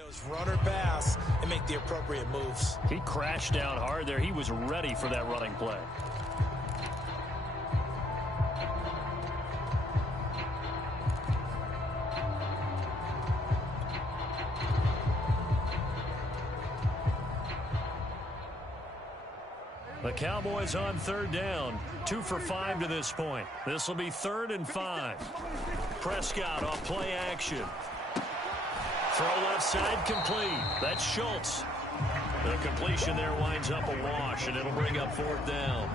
knows run or pass and make the appropriate moves. He crashed down hard there. He was ready for that running play. The Cowboys on third down. 2 for 5 to this point. This will be 3rd and 5. Prescott off play action. Throw left side complete. That's Schultz. The completion there winds up a wash, and it'll bring up 4th down.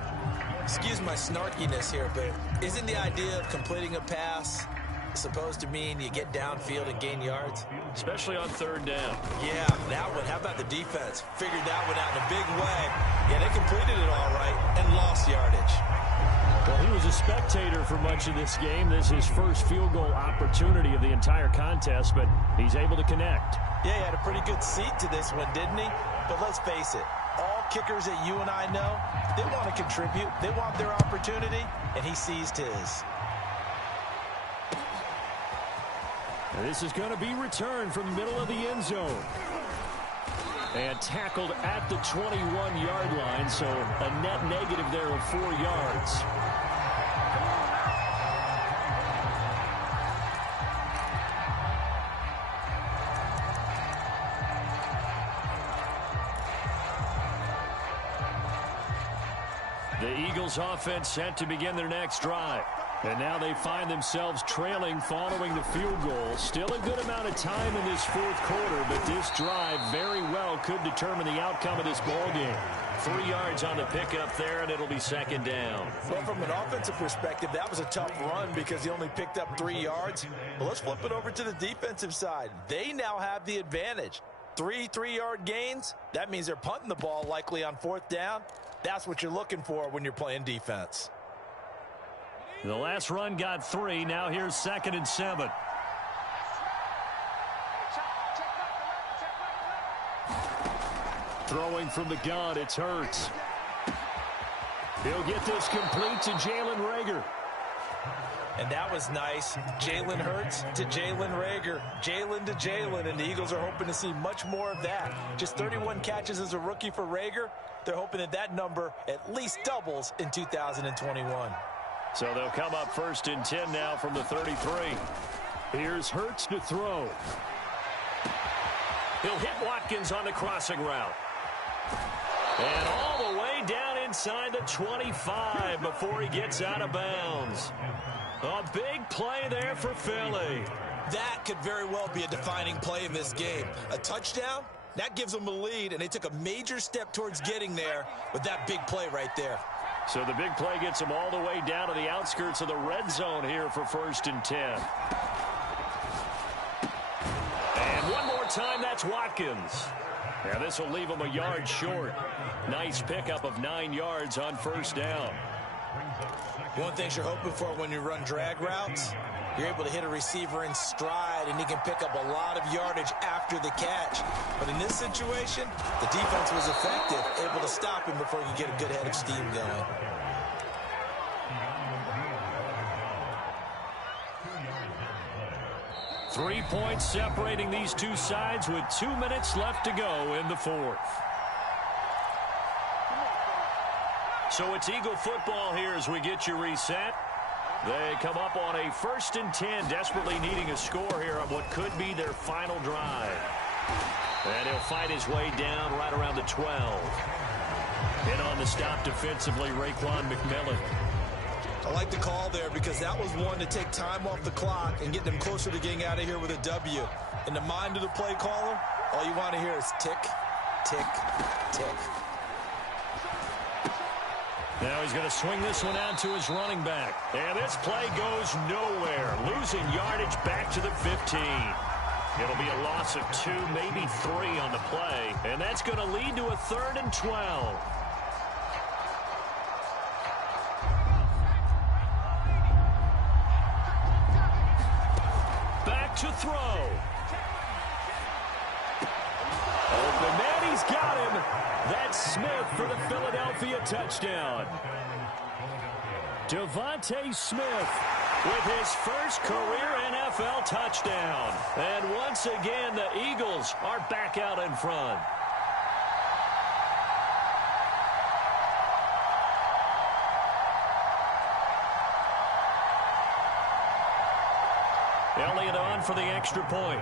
Excuse my snarkiness here, but isn't the idea of completing a pass supposed to mean you get downfield and gain yards? Especially on 3rd down. Yeah, that one. How about the defense? Figured that one out in a big way. Yeah, they completed it all right and lost yardage. Well, he was a spectator for much of this game. This is his first field goal opportunity of the entire contest, but he's able to connect. Yeah, he had a pretty good seat to this one, didn't he? But let's face it, all kickers that you and I know, they want to contribute. They want their opportunity, and he seized his. This is going to be returned from the middle of the end zone. And tackled at the 21-yard line, so a net negative there of 4 yards. The Eagles offense set to begin their next drive. And now they find themselves trailing following the field goal. Still a good amount of time in this 4th quarter, but this drive very well could determine the outcome of this ball game. 3 yards on the pickup there, and it'll be 2nd down. Well, from an offensive perspective, that was a tough run because he only picked up 3 yards. But let's flip it over to the defensive side. They now have the advantage. 3 3-yard gains. That means they're punting the ball likely on 4th down. That's what you're looking for when you're playing defense. The last run got 3. Now here's 2nd and 7. Throwing from the gun, it's Hurts. He'll get this complete to Jalen Reagor. And that was nice. Jalen Hurts to Jalen Reagor. Jalen to Jalen, and the Eagles are hoping to see much more of that. Just 31 catches as a rookie for Reagor. They're hoping that that number at least doubles in 2021. So they'll come up 1st and 10 now from the 33. Here's Hurts to throw. He'll hit Watkins on the crossing route. And all the way down inside the 25 before he gets out of bounds. A big play there for Philly. That could very well be a defining play in this game. A touchdown, that gives them a lead, and they took a major step towards getting there with that big play right there. So the big play gets them all the way down to the outskirts of the red zone here for 1st and 10. And one more time, that's Watkins. Now this will leave them a yard short. Nice pickup of 9 yards on 1st down. One thing you're hoping for when you run drag routes, you're able to hit a receiver in stride, and he can pick up a lot of yardage after the catch. But in this situation, the defense was effective, able to stop him before he could get a good head of steam going. Three points separating these two sides with 2 minutes left to go in the 4th. So it's Eagle football here as we get you reset. They come up on a 1st and 10, desperately needing a score here on what could be their final drive. And he'll fight his way down right around the 12. In on the stop defensively, Raekwon McMillan. I like the call there because that was one to take time off the clock and get them closer to getting out of here with a W. In the mind of the play caller, all you want to hear is tick, tick, tick. Now he's going to swing this one out to his running back. And this play goes nowhere. Losing yardage back to the 15. It'll be a loss of 2, maybe 3 on the play. And that's going to lead to a 3rd and 12. Back to throw. Open man, he's got him. That's Smith for the Philadelphia touchdown. Devontae Smith with his first career NFL touchdown. And once again, the Eagles are back out in front. Elliott on for the extra point.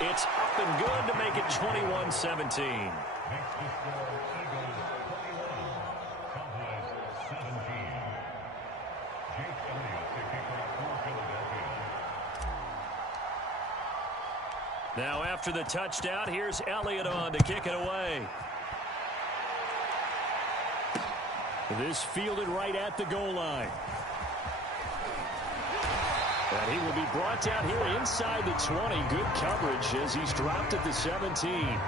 It's up and good to make it 21-17. Now after the touchdown, here's Elliott on to kick it away. This fielded right at the goal line. And he will be brought down here inside the 20. Good coverage as he's dropped at the 17.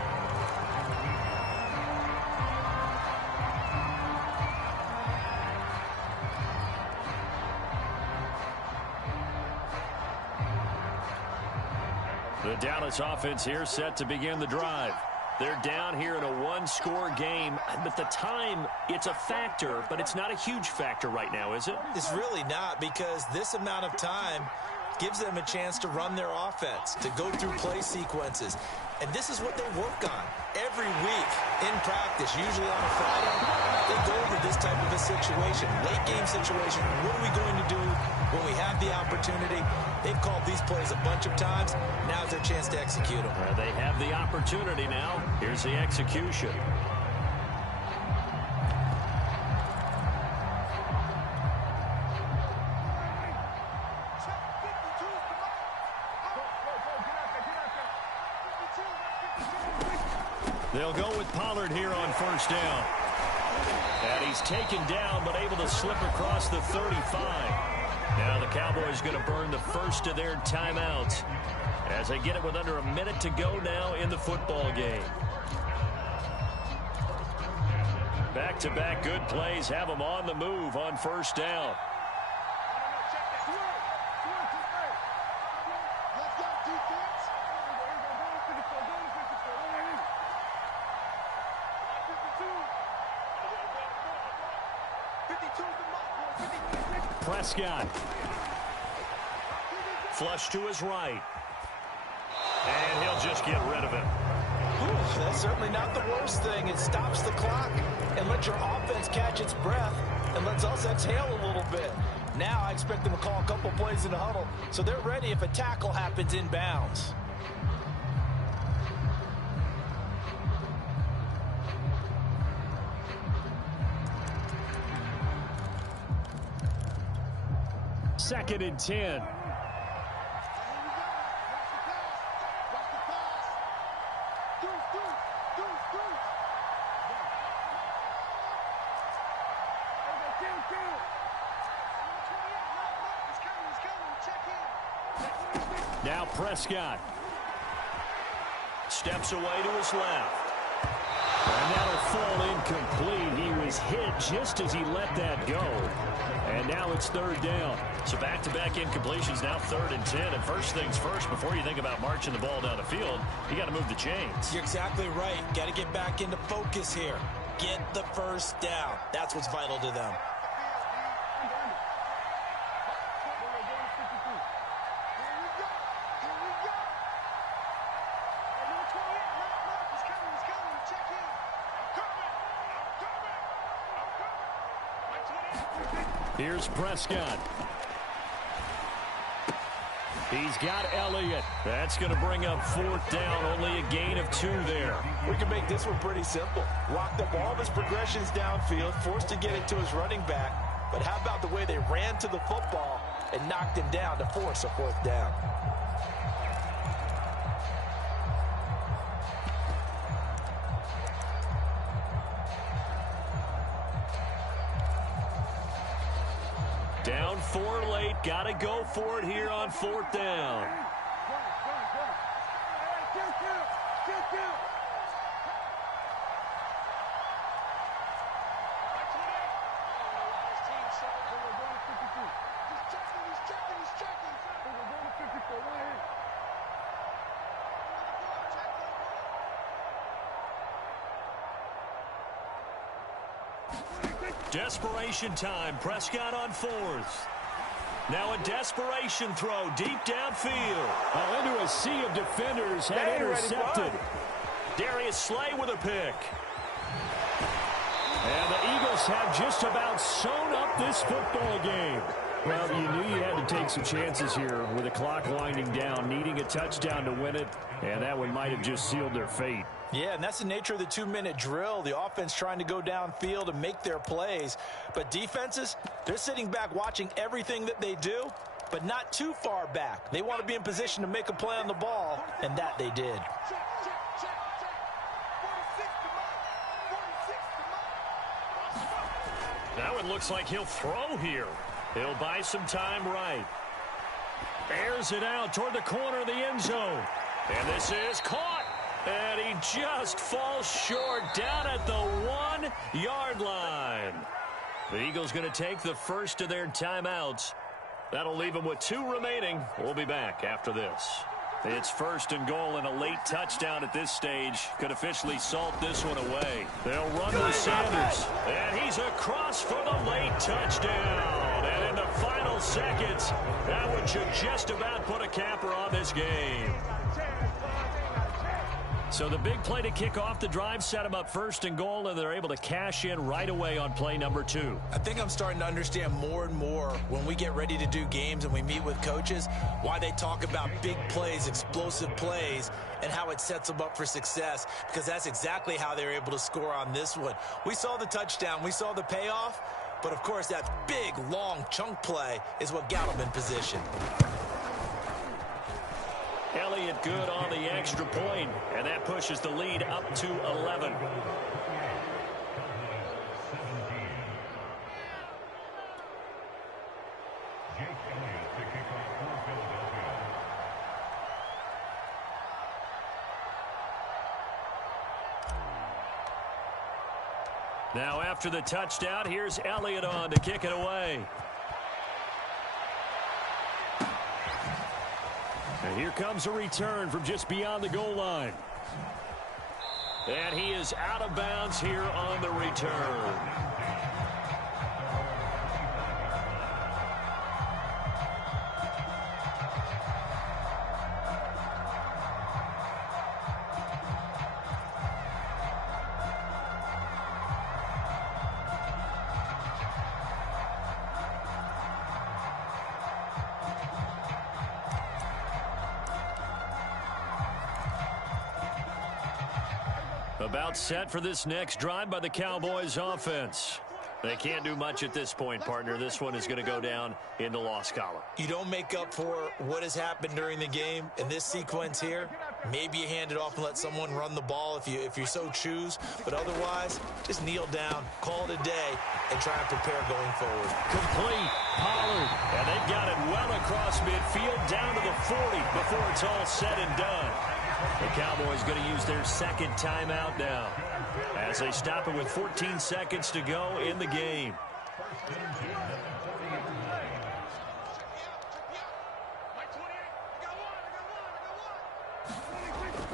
The Dallas offense here set to begin the drive. They're down here in a one-score game, but the time, it's a factor, but it's not a huge factor right now, is it? It's really not, because this amount of time gives them a chance to run their offense, to go through play sequences. And this is what they work on every week in practice, usually on a Friday. They go over this type of a situation, late game situation. What are we going to do when we have the opportunity? They've called these plays a bunch of times. Now's their chance to execute them. They have the opportunity now. Here's the execution. They'll go with Pollard here on first down. And he's taken down, but able to slip across the 35. Now the Cowboys going to burn the first of their timeouts as they get it with under a minute to go now in the football game. Back-to-back good plays have them on the move on first down. Prescott. Flush to his right. And he'll just get rid of it. Ooh, that's certainly not the worst thing. It stops the clock and lets your offense catch its breath and lets us exhale a little bit. Now I expect them to call a couple plays in the huddle so they're ready if a tackle happens inbounds. Second and 10. Now Prescott steps away to his left. And that'll fall incomplete. He was hit just as he let that go. And now it's third down. So back-to-back incompletions, now 3rd and 10. And first things first, before you think about marching the ball down the field, you got to move the chains. You're exactly right. Got to get back into focus here. Get the first down. That's what's vital to them. Here's Prescott. He's got Elliott. That's going to bring up 4th down. Only a gain of 2 there. We can make this one pretty simple. Locked up all of his progressions downfield, forced to get it to his running back. But how about the way they ran to the football and knocked him down to force a 4th down? Down 4 late. Got to go for it here on 4th down. Desperation time. Prescott on 4th. Now a desperation throw deep downfield. Into a sea of defenders and intercepted. Darius Slay with a pick. And the Eagles have just about sewn up this football game. Well, you knew you had to take some chances here with the clock winding down, needing a touchdown to win it, and that one might have just sealed their fate. Yeah, and that's the nature of the 2-minute drill. The offense trying to go downfield and make their plays. But defenses, they're sitting back watching everything that they do, but not too far back. They want to be in position to make a play on the ball, and that they did. That one looks like he'll throw here. He'll buy some time right. Airs it out toward the corner of the end zone. And this is caught. And he just falls short down at the 1-yard line. The Eagles going to take the first of their timeouts. That'll leave them with 2 remaining. We'll be back after this. It's 1st and goal, and a late touchdown at this stage could officially salt this one away. They'll run with Sanders. And he's across for the late touchdown. And in the final seconds, that one should just about put a capper on this game. So the big play to kick off the drive set them up 1st and goal, and they're able to cash in right away on play number 2. I think I'm starting to understand more and more when we get ready to do games and we meet with coaches why they talk about big plays, explosive plays, and how it sets them up for success, because that's exactly how they were able to score on this one. We saw the touchdown. We saw the payoff. But, of course, that big, long chunk play is what got them in position. Elliott good on the extra point, and that pushes the lead up to 11. Now after the touchdown, here's Elliott on to kick it away. And here comes a return from just beyond the goal line. And he is out of bounds here on the return. About set for this next drive by the Cowboys offense. They can't do much at this point, partner. This one is going to go down in the loss column. You don't make up for what has happened during the game in this sequence here. Maybe you hand it off and let someone run the ball if you so choose. But otherwise, just kneel down, call it a day, and try and prepare going forward. Complete. Pollard. And they've got it well across midfield down to the 40 before it's all said and done. The Cowboys going to use their second timeout now as they stop it with 14 seconds to go in the game.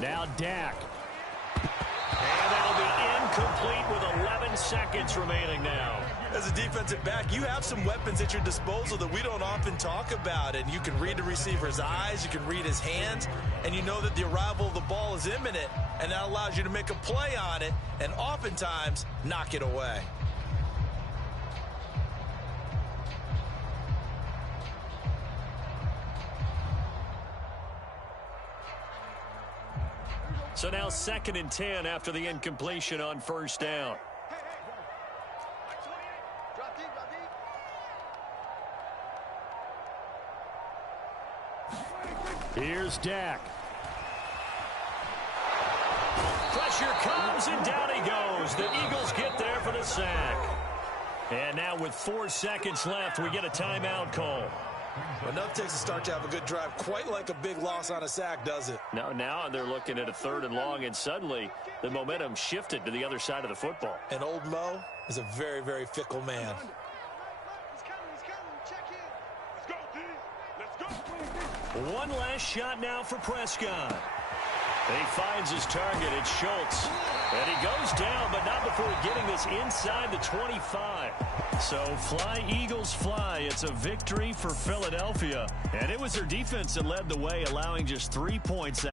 Now Dak. And that'll be incomplete with 11 seconds remaining now. As a defensive back, you have some weapons at your disposal that we don't often talk about. And you can read the receiver's eyes, you can read his hands, and you know that the arrival of the ball is imminent. And that allows you to make a play on it and oftentimes knock it away. So now 2nd and 10 after the incompletion on first down. Here's Dak. Pressure comes, and down he goes. The Eagles get there for the sack. And now with 4 seconds left, we get a timeout call. Enough takes to start to have a good drive. Quite like a big loss on a sack, does it? Now they're looking at a 3rd and long, and suddenly the momentum shifted to the other side of the football. And old Mo is a very, very fickle man. One last shot now for Prescott. He finds his target. It's Schultz. And he goes down, but not before getting this inside the 25. So fly, Eagles, fly. It's a victory for Philadelphia. And it was their defense that led the way, allowing just 3 points.